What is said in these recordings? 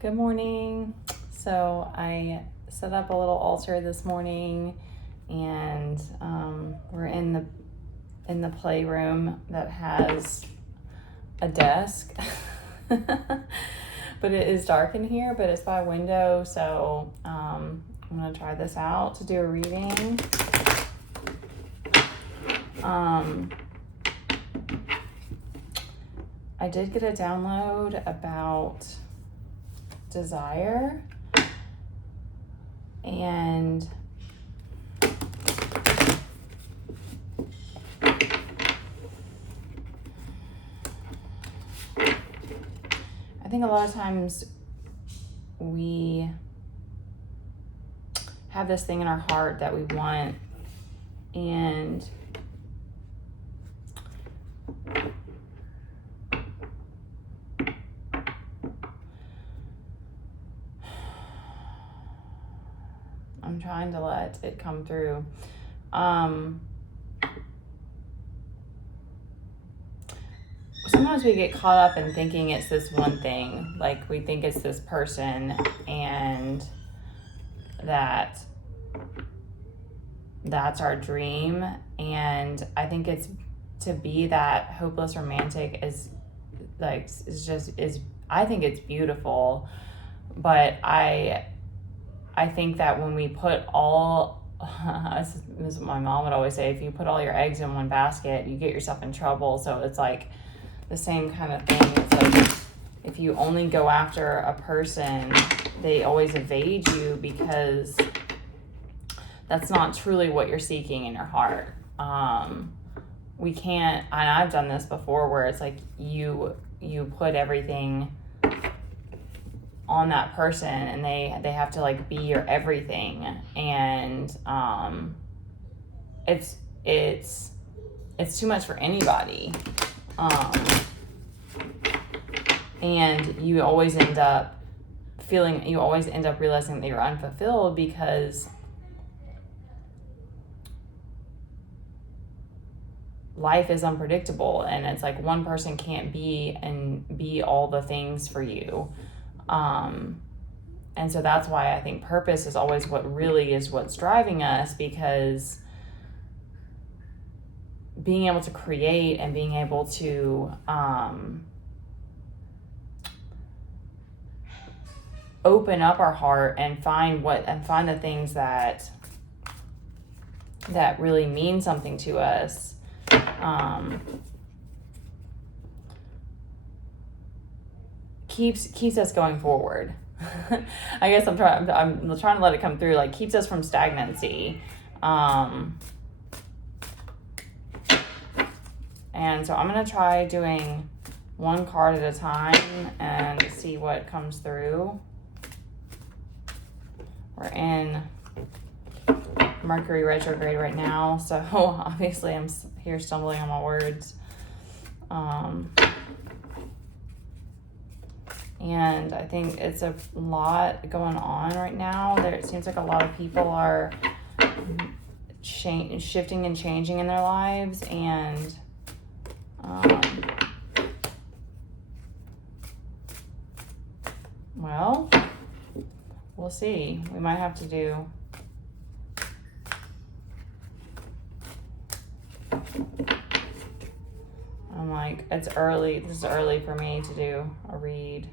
Good morning. So I set up a little altar this morning, and we're in the playroom that has a desk. But it is dark in here, but it's by a window, so I'm gonna try this out to do a reading. I did get a download about desire, and I think a lot of times we have this thing in our heart that we want, and I'm trying to let it come through. Sometimes we get caught up in thinking it's this one thing, like we think it's this person, and that's our dream. And I think it's to be that hopeless romantic is I think it's beautiful, but I think that when we put all this is what my mom would always say, if you put all your eggs in one basket, you get yourself in trouble. So it's like the same kind of thing. It's like if you only go after a person, they always evade you because that's not truly what you're seeking in your heart. We can't, and I've done this before, where it's like you put everything on that person, and they have to like be your everything, and it's too much for anybody, and you always end up realizing that you're unfulfilled because life is unpredictable, and it's like one person can't be all the things for you. And so that's why I think purpose is always what's driving us, because being able to create and being able to open up our heart and find the things that really mean something to us, keeps us going forward. I guess I'm trying to let it come through, like keeps us from stagnancy. And so I'm going to try doing one card at a time and see what comes through. We're in Mercury retrograde right now, so obviously I'm here stumbling on my words. And I think it's a lot going on right now. It seems like a lot of people are shifting and changing in their lives, and well, we'll see. We might have to do I'm like, it's early. This is early for me to do a read.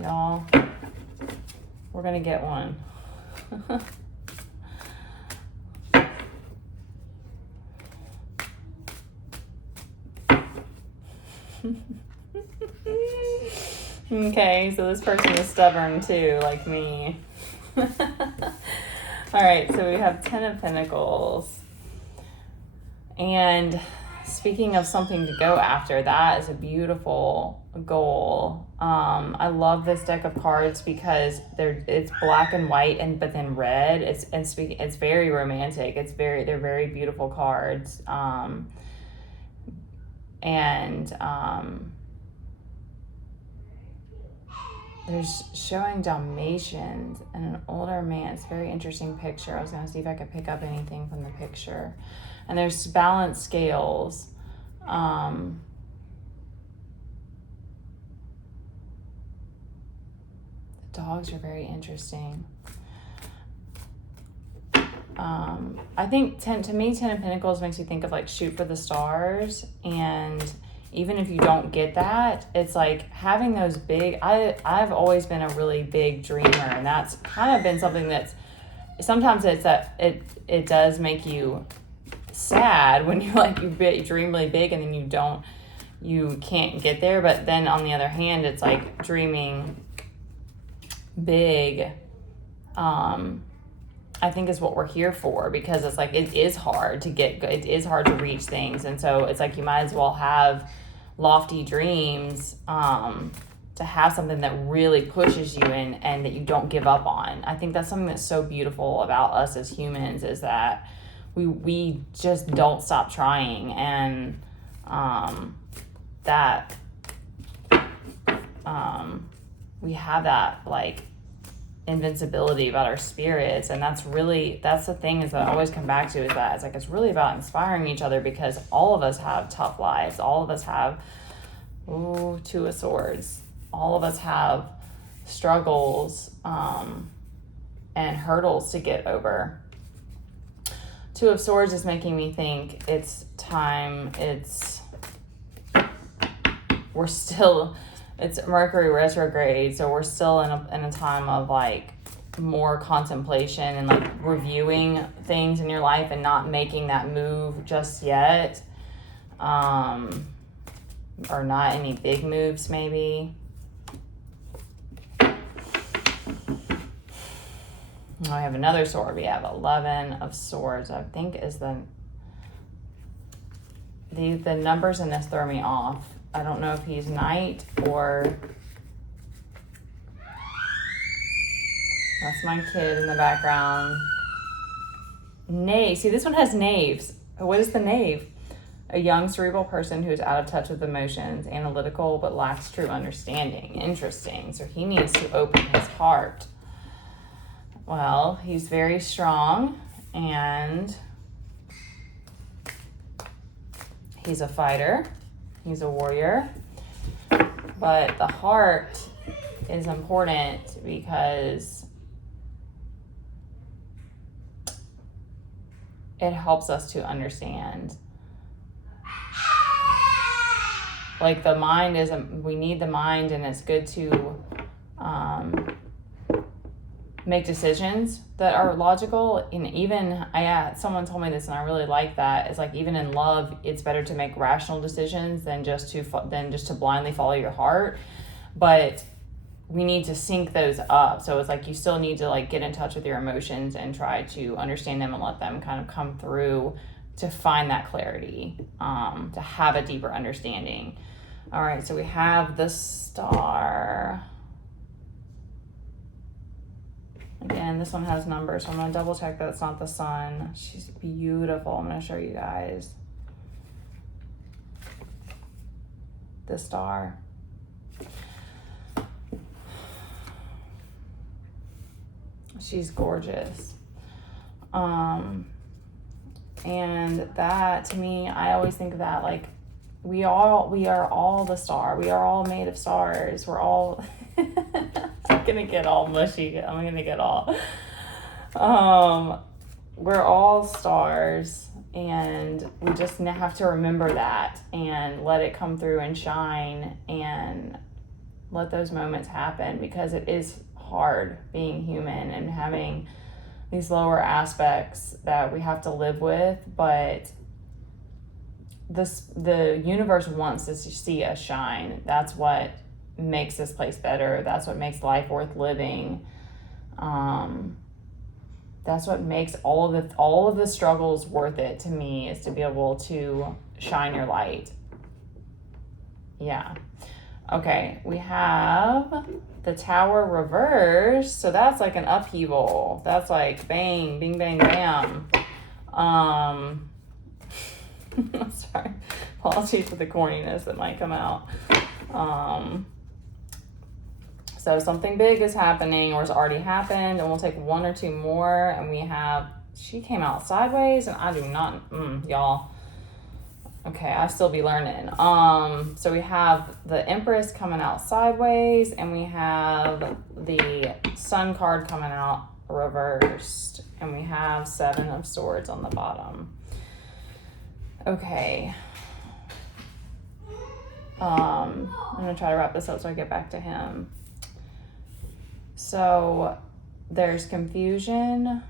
Y'all, we're gonna get one. Okay, so this person is stubborn too, like me. All right, so we have 10 of Pentacles. And speaking of something to go after, that is a beautiful goal. I love this deck of cards because it's black and white, but then red. It's very romantic. They're very beautiful cards. there's showing Dalmatians and an older man. It's a very interesting picture. I was going to see if I could pick up anything from the picture. And there's balanced scales. The dogs are very interesting. I think to me, Ten of Pentacles makes me think of like shoot for the stars. And even if you don't get that, it's like having those big, I've always been a really big dreamer, and that's kind of been something that's, sometimes it's that it does make you sad when you like, you dream really big and then you can't get there. But then on the other hand, it's like dreaming big, I think is what we're here for, because it's like, it is hard to reach things. And so it's like, you might as well have lofty dreams, to have something that really pushes you and that you don't give up on. I think that's something that's so beautiful about us as humans, is that we just don't stop trying. And, we have that like invincibility about our spirits. And that's the thing, is that I always come back to, is that it's like, it's really about inspiring each other, because all of us have tough lives. All of us have, Two of Swords. All of us have struggles, and hurdles to get over. Two of Swords is making me think it's time, it's Mercury retrograde, so we're still in a time of like more contemplation and like reviewing things in your life and not making that move just yet, or not any big moves maybe. I have another sword. We have 11 of Swords. I think is the numbers in this throw me off. I don't know if he's knight or... That's my kid in the background. Knave. See, this one has knaves. What is the knave? A young cerebral person who is out of touch with emotions, analytical, but lacks true understanding. Interesting. So he needs to open his heart. Well, he's very strong, and he's a fighter. He's a warrior, but the heart is important, because it helps us to understand. Like the mind we need the mind, and it's good to make decisions that are logical. And even someone told me this, and I really like that. It's like, even in love, it's better to make rational decisions than just to blindly follow your heart. But we need to sync those up. So it's like, you still need to like get in touch with your emotions and try to understand them and let them kind of come through to find that clarity, to have a deeper understanding. All right, so we have the Star. Again, this one has numbers, so I'm going to double check that it's not the Sun. She's beautiful. I'm going to show you guys the Star. She's gorgeous. And that, to me, I always think of that like, we are all the Star. We are all made of stars. We're all... I'm gonna get all mushy. I'm gonna get all... we're all stars, and we just have to remember that and let it come through and shine and let those moments happen, because it is hard being human and having these lower aspects that we have to live with. But the universe wants to see us shine. That's what makes this place better. That's what makes life worth living. That's what makes all of the struggles worth it to me, is to be able to shine your light. Yeah. Okay, we have the Tower reversed. So that's like an upheaval. That's like bang, bing, bang, bam. Sorry. Apologies for the corniness that might come out. So something big is happening or has already happened, and we'll take one or two more. And we have, she came out sideways, and I do not, y'all. Okay, I still be learning. So we have the Empress coming out sideways, and we have the Sun card coming out reversed, and we have 7 of Swords on the bottom. Okay. I'm gonna try to wrap this up so I get back to him. So there's confusion,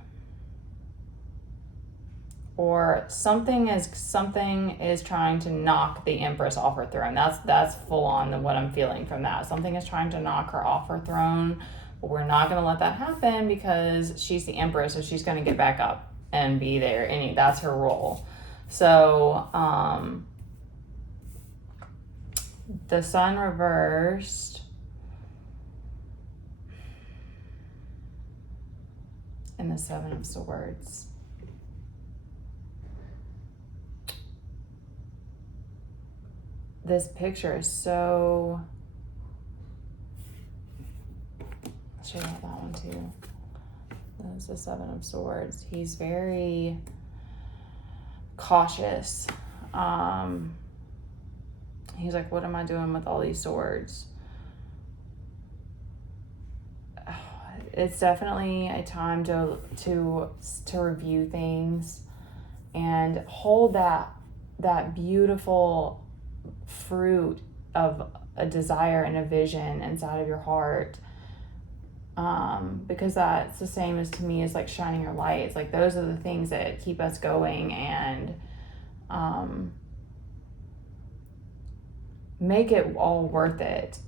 or something is trying to knock the Empress off her throne. That's full on what I'm feeling from that. Something is trying to knock her off her throne, but we're not going to let that happen because she's the Empress, so she's going to get back up and be there. And that's her role. So the Sun reversed, and the 7 of Swords. This picture is so, I'll show you that one too. That's the 7 of Swords. He's very cautious. He's like, what am I doing with all these swords? It's definitely a time to review things and hold that beautiful fruit of a desire and a vision inside of your heart, because that's the same as, to me, as like shining your light. It's like those are the things that keep us going and make it all worth it.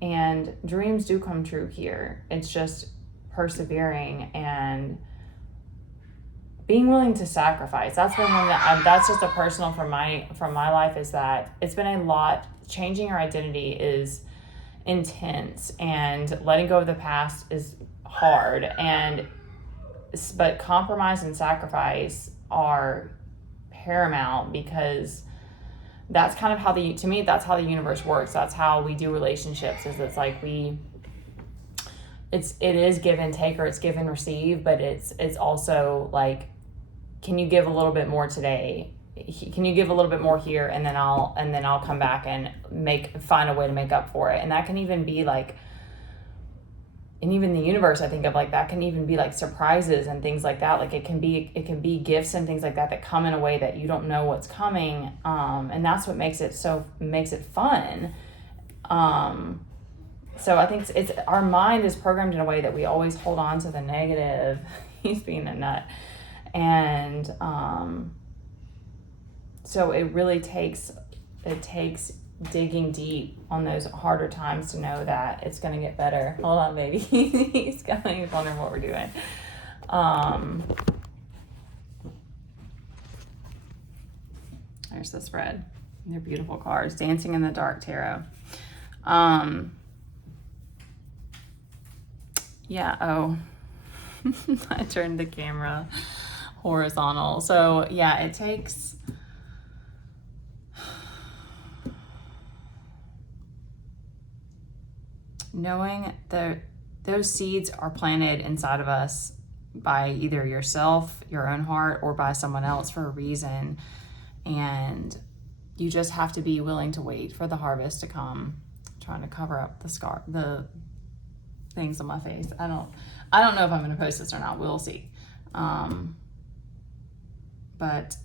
And dreams do come true here. It's just persevering and being willing to sacrifice. That's been one that that's just a personal from my life, is that it's been a lot. Changing your identity is intense, and letting go of the past is hard, but compromise and sacrifice are paramount, because that's kind of how to me, that's how the universe works. That's how we do relationships, is it's like it is give and take, or it's give and receive, but it's also like, can you give a little bit more today? Can you give a little bit more here, and then I'll come back and find a way to make up for it. And that can even be like, and even the universe, I think of like, that can even be like surprises and things like that. Like it can be gifts and things like that come in a way that you don't know what's coming. And that's what makes it fun. So I think it's our mind is programmed in a way that we always hold on to the negative. He's being a nut. And so it really takes digging deep on those harder times to know that it's going to get better. Hold on, baby. He's coming. He's wondering what we're doing. There's the spread. They're beautiful cards. Dancing in the Dark Tarot. Yeah. Oh, I turned the camera horizontal. So yeah, it takes knowing that those seeds are planted inside of us by either yourself, your own heart, or by someone else for a reason. And you just have to be willing to wait for the harvest to come. I'm trying to cover up the things on my face. I don't know if I'm going to post this or not. We'll see. But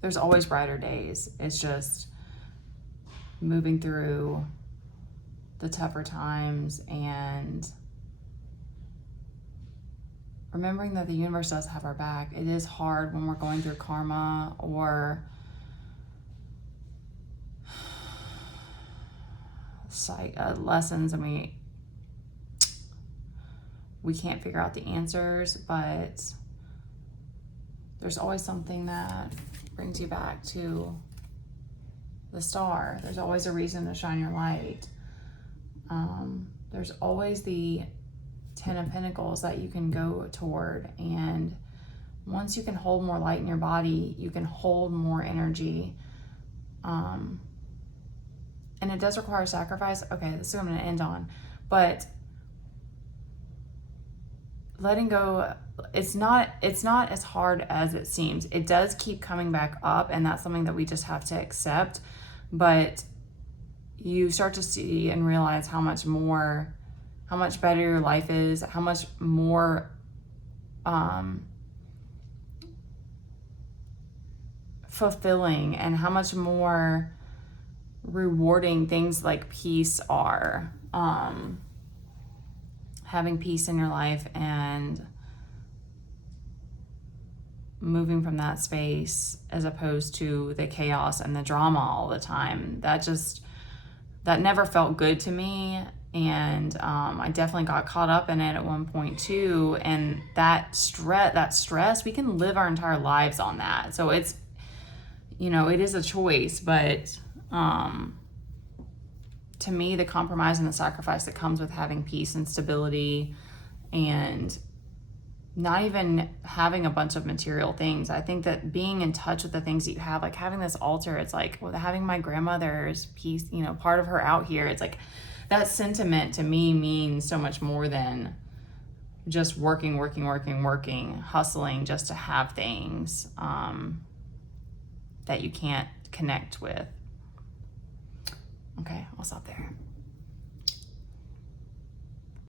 there's always brighter days. It's just moving through the tougher times and remembering that the universe does have our back. It is hard when we're going through karma or lessons, and we can't figure out the answers, but there's always something that brings you back to the star. There's always a reason to shine your light. There's always the 10 of Pentacles that you can go toward, and once you can hold more light in your body, you can hold more energy. and it does require sacrifice. Okay, this is what I'm going to end on. But letting go, it's not as hard as it seems. It does keep coming back up, and that's something that we just have to accept. But you start to see and realize how much better your life is, how much more fulfilling, and how much more rewarding things like peace are. Having peace in your life and moving from that space, as opposed to the chaos and the drama all the time. That never felt good to me. And I definitely got caught up in it at one point too. And that stress, we can live our entire lives on that. So it's, it is a choice, but to me, the compromise and the sacrifice that comes with having peace and stability, and not even having a bunch of material things. I think that being in touch with the things that you have, like having this altar, it's like having my grandmother's piece, part of her out here. It's like that sentiment to me means so much more than just working, hustling just to have things that you can't connect with. Okay, I'll stop there.